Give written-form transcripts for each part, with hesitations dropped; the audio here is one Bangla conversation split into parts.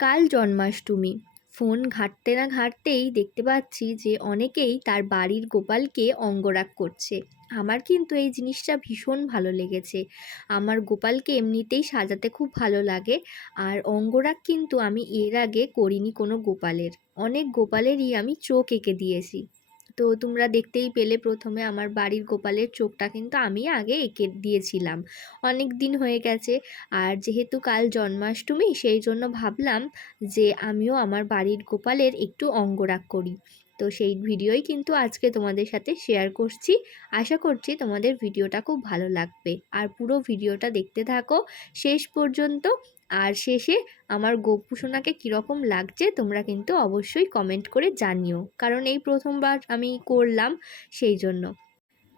কাল জন্মাষ্টমী। ফোন ঘাঁটতে না ঘাঁটতেই দেখতে পাচ্ছি যে অনেকেই তার বাড়ির গোপালকে অঙ্গরাগ করছে। আমার কিন্তু এই জিনিসটা ভীষণ ভালো লেগেছে। আমার গোপালকে এমনিতেই সাজাতে খুব ভালো লাগে। আর অঙ্গরাগ কিন্তু আমি এর আগে করিনি কোনো গোপালের। অনেক গোপালেরই আমি চোখ এঁকে দিয়েছি। তো তোমরা দেখতেই পেলে প্রথমে আমার বাড়ির গোপালের চোখটা কিন্তু আমি আগে এঁকে দিয়েছিলাম। অনেক দিন হয়ে গেছে। আর যেহেতু কাল জন্মাষ্টমী সেই জন্য ভাবলাম যে আমিও আমার বাড়ির গোপালের একটু অঙ্গরাগ করি। তো সেই ভিডিওই কিন্তু আজকে তোমাদের সাথে শেয়ার করছি। আশা করছি তোমাদের ভিডিওটা খুব ভালো লাগবে। আর পুরো ভিডিওটা দেখতে থাকো শেষ পর্যন্ত। আর শেষে আমার গোপু সোনাকে কীরকম লাগছে তোমরা কিন্তু অবশ্যই কমেন্ট করে জানিও, কারণ এই প্রথমবার আমি করলাম সেই জন্য।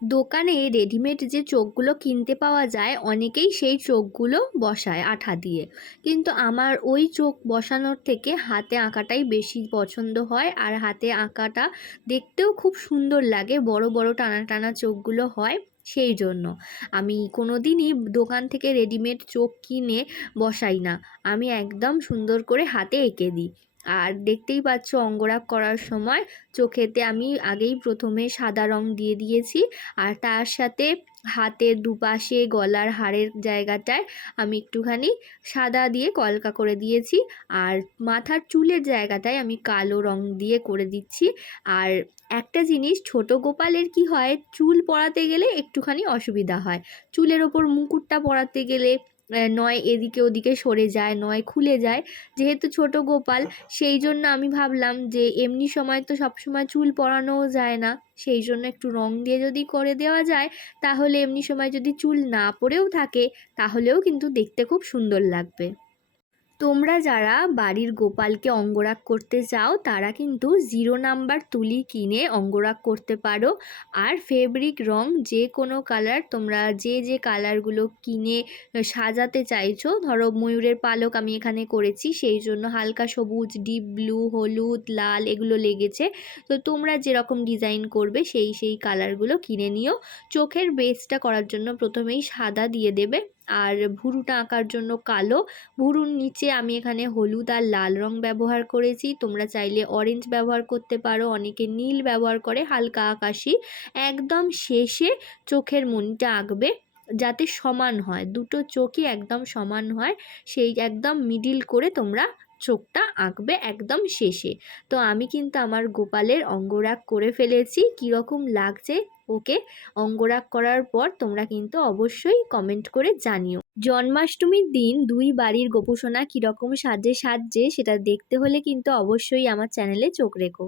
দোকানে রেডিমেড যে চোখগুলো কিনতে পাওয়া যায় অনেকেই সেই চোখগুলো বসায় আঠা দিয়ে, কিন্তু আমার ওই চোখ বসানোর থেকে হাতে আঁকাটাই বেশি পছন্দ হয়। আর হাতে আঁকাটা দেখতেও খুব সুন্দর লাগে, বড় বড় টানা টানা চোখগুলো হয়। সেই জন্য আমি কোনো দিনই দোকান থেকে রেডিমেড চোখ কিনে বসাই না, আমি একদম সুন্দর করে হাতে এঁকে দিই। আর দেখতেই পাচ্ছ অঙ্গরাগ করার সময় চোখেতে আমি আগেই প্রথমে সাদা রং দিয়ে দিয়েছি। আর তার সাথে হাতের দুপাশে গলার হাড়ের জায়গাটায় আমি একটুখানি সাদা দিয়ে কলকা করে দিয়েছি। আর মাথার চুলের জায়গাটায় আমি কালো রং দিয়ে করে দিচ্ছি। আর একটা জিনিস, ছোট গোপালের কি হয়, চুল পরাতে গেলে একটুখানি অসুবিধা হয়। চুলের ওপর মুকুটটা পরাতে গেলে নয় এদিকে ওদিকে সরে যায়, নয় খুলে যায়। যেহেতু ছোট গোপাল, সেই জন্য আমি ভাবলাম যে এমনি সময় তো সবসময় চুল পরানোও যায় না, সেই জন্য একটু রং দিয়ে যদি করে দেওয়া যায় তাহলে এমনি সময় যদি চুল না পড়েও থাকে তাহলেও কিন্তু দেখতে খুব সুন্দর লাগবে। তোমরা যারা বাড়ির গোপালকে অঙ্গরাগ করতে চাও তারা কিন্তু 0 নাম্বার তুলি কিনে অঙ্গরাগ করতে পারো। আর ফেব্রিক রং যে কোনো কালার, তোমরা যে যে কালারগুলো কিনে সাজাতে চাইছো, ধরো ময়ূরের পালক আমি এখানে করেছি সেই জন্য হালকা সবুজ, ডিপ ব্লু, হলুদ, লাল এগুলো লেগেছে। তো তোমরা যেরকম ডিজাইন করবে সেই সেই কালারগুলো কিনে নিও। চোখের বেসটা করার জন্য প্রথমেই সাদা দিয়ে দেবে। আর ভুরুটা আঁকার জন্য কালো, ভুরুর নিচে আমি এখানে হলুদ আর লাল রং ব্যবহার করেছি। তোমরা চাইলে অরেঞ্জ ব্যবহার করতে পারো, অনেকে নীল ব্যবহার করে, হালকা আকাশি। একদম শেষে চোখের মণিটা আঁকবে যাতে সমান হয়, দুটো চোখই একদম সমান হয়, সেই একদম মিডিল করে তোমরা চোখটা আঁকবে একদম শেষে। তো আমি কিন্তু আমার গোপালের অঙ্গরাগ করে ফেলেছি। কীরকম লাগছে ওকে অঙ্গরাগ করার পর তোমরা কিন্তু অবশ্যই কমেন্ট করে জানিও। জন্মাষ্টমীর দিন দুই বাড়ির গোপুসোনা কীরকম সাজে সেটা দেখতে হলে কিন্তু অবশ্যই আমার চ্যানেলে চোখ রেখো।